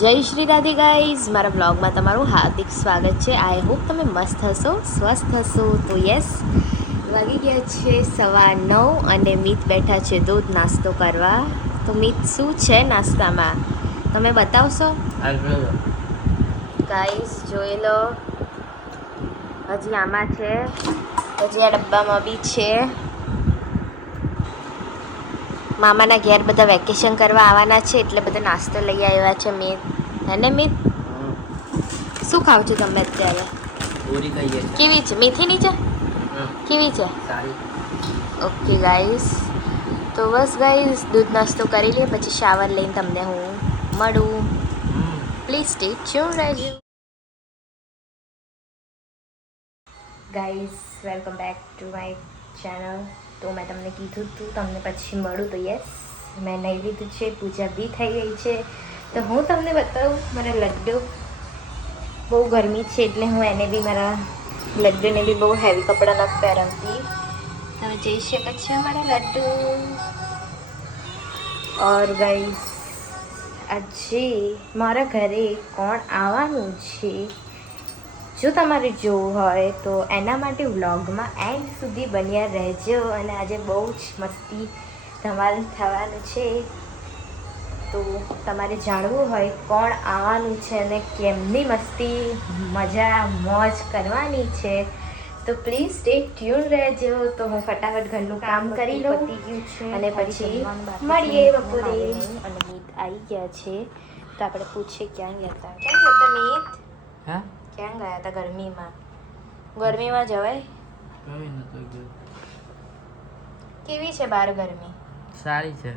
જય શ્રી રાધે ગાઈઝ, મારા બ્લોગમાં તમારું હાર્દિક સ્વાગત છે. આઈ હોપ તમે મસ્ત હશો, સ્વસ્થ હશો. તો યસ, વાગી ગયા છે 9:15 અને મિત બેઠા છે દૂધ નાસ્તો કરવા. તો મિત, શું છે નાસ્તામાં તમે બતાવશો? ગાઈઝ જોઈ લો, હજી આમાં છે, હજી આ ડબ્બામાં બી છે. મામાના ઘેર બધા વેકેશન કરવા આવવાના છે એટલે બધો નાસ્તો લઈ આવ્યા છે મિત. અને મિત, શું ખાવ છો તમે અત્યારે? પૂરી ખાઈએ છે. કેવી છે? મીઠી છે? કેવી છે? સારી. ઓકે ગાઈસ, તો બસ ગાઈસ દૂધ નાસ્તો કરી લઈએ, પછી શાવર લઈને તમને હું મળું. પ્લીઝ સ્ટે ટ્યુન રહેજો. Guys, welcome back to my channel. તો મેં તમને કીધું હતું તમને પછી મળું. તો યસ, મેં નહીં લીધું છે, પૂજા બી થઈ ગઈ છે. તો હું તમને બતાવું મારા લડ્ડુ. બહુ ગરમી છે એટલે હું એને બી, મારા લડ્ડુને બી બહુ હેવી કપડાં નથી પહેરાવતી. તમે જોઈ શકો છો મારા લડ્ડુ. ઓર ગાઈસ, આજે મારા ઘરે કોણ આવવાનું છે, જો તમારે જોવું હોય તો એના માટે વ્લોગમાં એન્ડ સુધી બન્યા રહેજો. અને આજે બહુ જ મસ્તી ધમાલ થવાનું છે. તો તમારે જાણવું હોય કોણ આવવાનું છે અને કેમની મસ્તી મજા મોજ કરવાની છે, તો પ્લીઝ સ્ટે ટ્યુન રહેજો. તો હું ફટાફટ ઘરનું કામ કરી લઉં અને પછી મળીએ બપોરે. અને મિત આવી ગયા છે, તો આપણે પૂછીએ ક્યાં ગયા હતા. ક્યાં ગયા હતા મિત? હા, ક્યાં ગયા હતા? ગરમીમાં જવાય? કેવી છે બહાર ગરમી? સારી છે.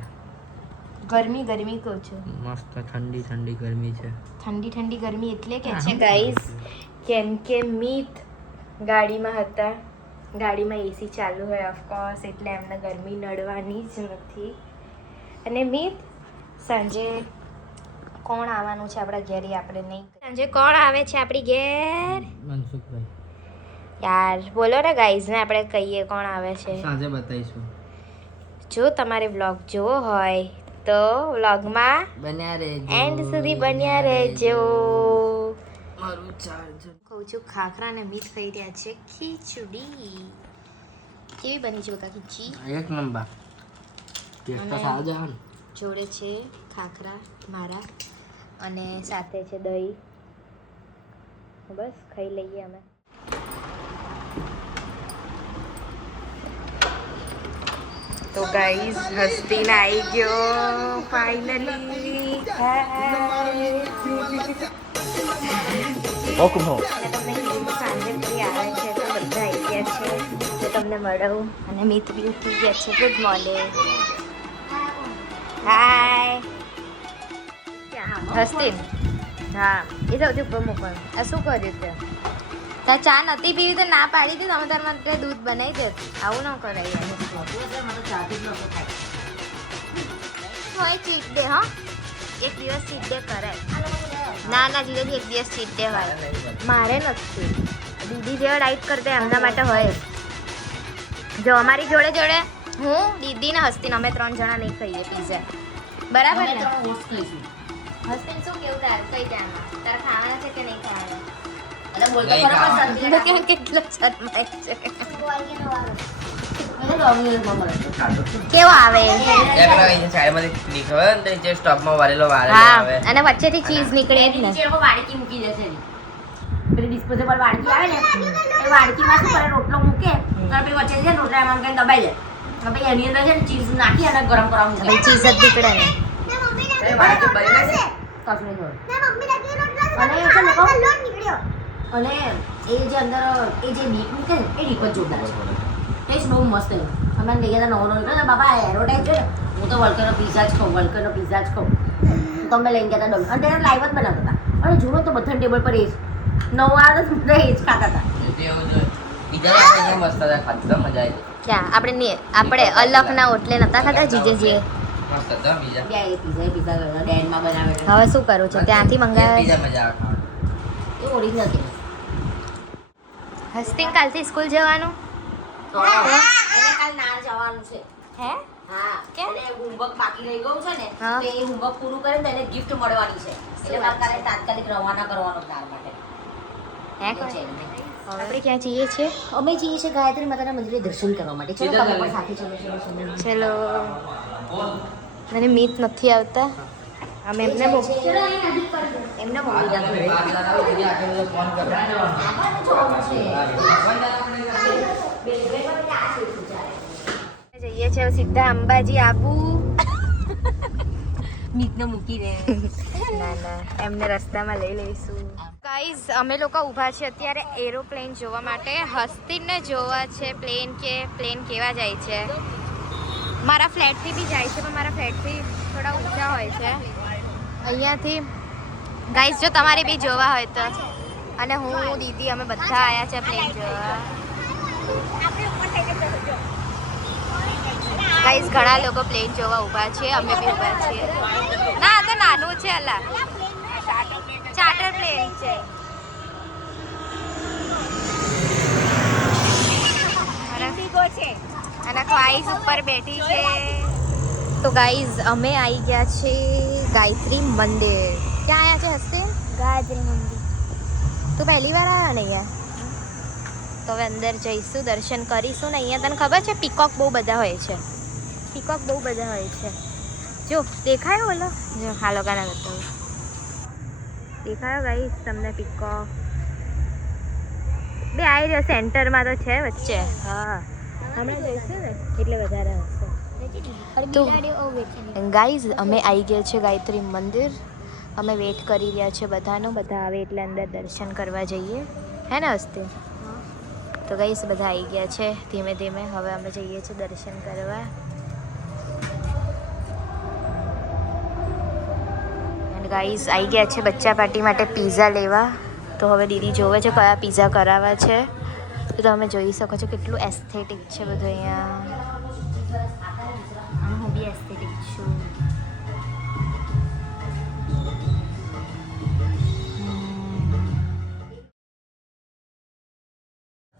ગરમી કહું છું, મસ્ત ઠંડી ઠંડી ગરમી છે. ઠંડી ઠંડી ગરમી એટલે કે છે ગાઈસ, કેમ કે મિત ગાડીમાં હતા, ગાડીમાં એસી ચાલુ હોય ઓફકોર્સ, એટલે એમને ગરમી નડવાની જ નથી. અને મિત, સાંજે કોણ આવવાનું છે આપણા ઘેર એ આપણે નહીં, સાંજે કોણ આવે છે આપણી ઘેર? મનસુખભાઈ. યાર બોલો ને ગાઈઝ ને, આપણે કહીએ કોણ આવે છે. સાંજે બતાવીશું. જો તમારે વ્લોગ જોવો હોય તો વ્લોગમાં બન્યા રહેજો, એન્ડ સુધી બન્યા રહેજો. મારું ચાર્જર કહું છું, ખાખરા ને મીઠ ખાઈ રહ્યા છે ખીચડી. કેવી બની છે બકા ખીચડી? એક નંબર. ટેસ્ટ તો સારો જ આવે ને. જોડે છે ખાખરા મારા અને સાથે છે દહીં. બસ ખાઈ લઈએ અમે. તો ગાઈઝ, હસ્તીને આવી ગયો ફાઇનલી. ઓકે હો. તમને કીધું સાંજે ફ્રી આવે છે તો બધા આવી ગયા છે, તો તમને મળું. અને મિત બી ઉઠી ગયા છે. Good morning. હાય હસ્તીન. હા, એ સૌથી ઉપર મૂકવાનું. આ શું કર્યું તે? ત્યાં ચા નથી પીવી તો ના પાડી દે. તમે તાર માટે દૂધ બનાવી દે. આવું ન કરાય. હોય ચીટ ડે. હા, એક દિવસ ચીટ ડે કરાય. ના ના જીજાજી, એક દિવસ ચીટ ડે હોય. મારે નથી. દીદી જેવા ડાઈટ કરતા એમના માટે હોય. જો અમારી જોડે જોડે હું, દીદી ને હસ્તીન, અમે 3 જણા નહીં ખાઈએ પીઝા. બરાબર ને? હસ્તીન શું કેવું તાર? કઈ જાણવા તારે ખાવાના છે કે નહીં ખાવાના? કેટલો શરમાય છે. કેવો આવે? હા, અને વચ્ચેથી ચીઝ નીકળે જ ને. વાડકી મૂકી દેશે. પેલી ડિસ્પોઝેબલ વાડકી આવે ને, એ વાડકીમાં શું કરે, રોટલો મૂકે અને પછી વચ્ચે છે રોટલા એમાં કઈ દબાઈ જાય. પછી એની અંદર છે ને ચીઝ નાખી અને ગરમ કરવા મૂકે. ભાઈ ચીઝ જ નીકળે ને. વાડકી બની જશે. કશું નહીં હોય. અને એ જે અંદર એ જે ડીપ મૂકે ને, એ ડીપ જ જોરદાર છે. ટેસ્ટ બહુ મસ્ત છે. અમે લઈ ગયા નવો નવો બાબા એરોટાઈપ છે ને, હું તો વળકેનો પીઝા જ ખાઉં, વળકેનો પીઝા જ ખાઉં. તો અમે લઈને ગયા હતા અને તેને લાઈવ જ બનાવતા હતા. અને જુઓ તો બધા ટેબલ પર એ જ નવ આવે તો બધા એ જ ખાતા હતા. ક્યાં આપણે અલગના ઓટલે નતા ખાતા જીજેજીએ? પીઝા ડેનમાં બનાવે. હવે શું કરું છે? ત્યાંથી મંગાવે. એ ઓરિજિનલ છે. હસ્તીન કાલથી સ્કૂલ જવાનું? એને કાલ નાર જવાનું છે. હે? હા કેમ? એટલે હોમવર્ક બાકી રહી ગયું છે ને હા. તો એ હોમવર્ક પૂરું કરે ને તો એને ગિફ્ટ મળવાની છે એટલે વાત તારે તાત્કાલિક રવાના કરવાનો તાર માટે હે એવું છે. આપણે ક્યાં જઈએ છીએ? અમે જઈએ છીએ ગાયત્રી માતાના મંદિરે દર્શન કરવા માટે ચલો તમે પણ સાથે ચલો ચલો. મને મીત નથી આવતા. અમે એમને ચલો એમને મોકલી જઈએ છીએ સીધા અંબાજી આબુ. મીતને મૂકીને ના ના એમને રસ્તામાં લઈ લઈશું. ગાઈઝ અમે લોકો ઊભા છે અત્યારે એરોપ્લેન જોવા માટે. હસ્તીને જોવા છે પ્લેન કેવા જાય છે. મારા ફ્લેટથી બી જાય છે પણ મારા ફ્લેટથી થોડા ઊંચા હોય છે અહીંયાથી. ગાઈઝ જો તમારે બી જોવા હોય તો, અને હું દીદી અમે બધા આવ્યા છે પ્લેન જોવા. ગાઈઝ ઘણા લોકો પ્લેન જોવા ઊભા છે, અમે બી ઊભા છીએ. ના આ તો નાનું છે અલા, ચાર્ટર પ્લેન છે. અને ખ્વાઈસ ઉપર બેઠી છે. તો ગાઈઝ અમે આવી ગયા છે ગાયત્રી મંદિર. ક્યાં આવ્યા છે હસ્તે? ગાયત્રી મંદિર. તું પહેલી વાર આવ્યો ને અહીંયા? તો હવે અંદર જઈશું, દર્શન કરીશું ને અહીંયા તને ખબર છે પીકોક બહુ બધા હોય છે. પીકોક બહુ બધા હોય છે. જો દેખાયો બોલો, જો આ લોકોને બતાવું. દેખાયો ગાઈસ તમને પીકોક? બે આવી રહ્યો સેન્ટરમાં તો છે વચ્ચે. હા હમણાં જઈશું ને એટલે વધારે હશે. તો ગાઈઝ અમે આવી ગયા છે ગાયત્રી મંદિર. અમે વેઇટ કરી રહ્યા છે બધાનો. બધા આવે એટલે અંદર દર્શન કરવા જઈએ, હે ને હસ્તે? તો ગાઈઝ બધા આવી ગયા છે ધીમે ધીમે. હવે અમે જઈએ છીએ દર્શન કરવા. ગાઈઝ આવી ગયા છે બચ્ચા પાર્ટી માટે પીઝા લેવા. તો હવે દીદી જોવે છે કયા પીઝા કરાવવા છે. તો તમે જોઈ શકો છો કેટલું એસ્થેટિક છે બધું અહીંયા. અને હું બી એસ્થેટિક છું.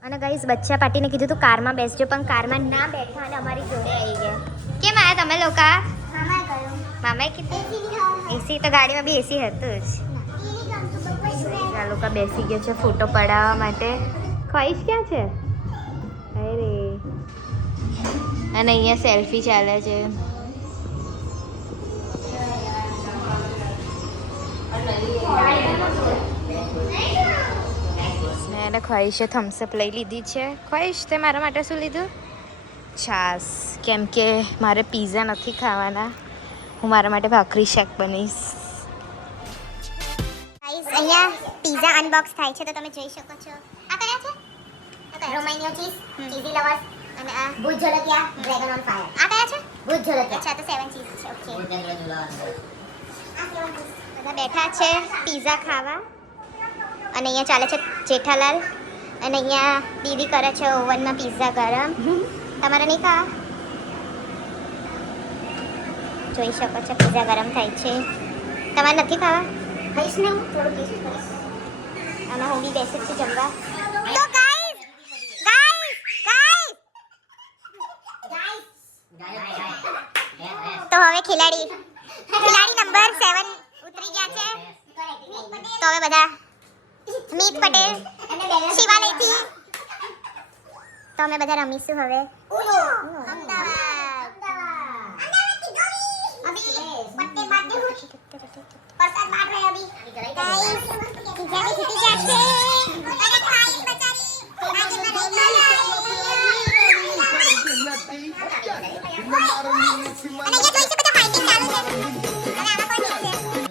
અને ગાઈઝ બચ્ચા પાર્ટીને કીધું તું કારમાં બેસજો, પણ કારમાં ના બેઠા અને અમારી જોડે આવી ગયા. કેમ આયા તમે લોકો? મામાએ કીધું એસી તો ગાડીમાં બી એસી હતું જ. આ લોકો બેસી ગયા છે ફોટો પડાવવા માટે. ખ્વાઈશ ક્યાં છે? અરે અને અહીંયા સેલ્ફી ચાલે છે. મેં ખ્વાઈશે થમ્સઅપ લઈ લીધી છે. ખ્વાઈશ તે મારા માટે શું લીધું? છાસ. કેમ કે મારે પીઝા નથી ખાવાના, હું મારા માટે ભાખરી શાક બનીશ. અહીંયા પીઝા અનબોક્સ થાય છે તો તમે જોઈ શકો છો. આ કયા છે? રોમાનિયો ચીઝ, ચીઝી લવર્સ અને આ ભૂત ઝડકિયા ડ્રેગન ઓન ફાયર. આ કયા છે? ભૂત ઝડકિયા. અચ્છા તો 7 ચીઝ છે. ઓકે. બધા બેઠા છે પીઝા ખાવા. અને અહીંયા ચાલે છે જેઠાલાલ. અને અહીંયા દીદી કરે છે ઓવનમાં પીઝા ગરમ. તમારે નહીં ખાવા? જોઈ શકો છો પીઝા ગરમ થાય છે. તમારે નથી ખાવા? ખાઈશ ને હું થોડું ટેસ્ટ કરીશ. અને હું બી બેસી છું જમવા. તો તો હવે ખિલાડી નંબર 7 ઉતરી ગયા છે. તો હવે બધા મીત પટેલ શિવાલયથી તો અમે બધા રમીશું હવે. प्रसाद बांट रहे हैं अभी गाइस पिज्जा भी जीती जाते अरे खाई बेचारी आगे में नहीं खाया अरे ये तो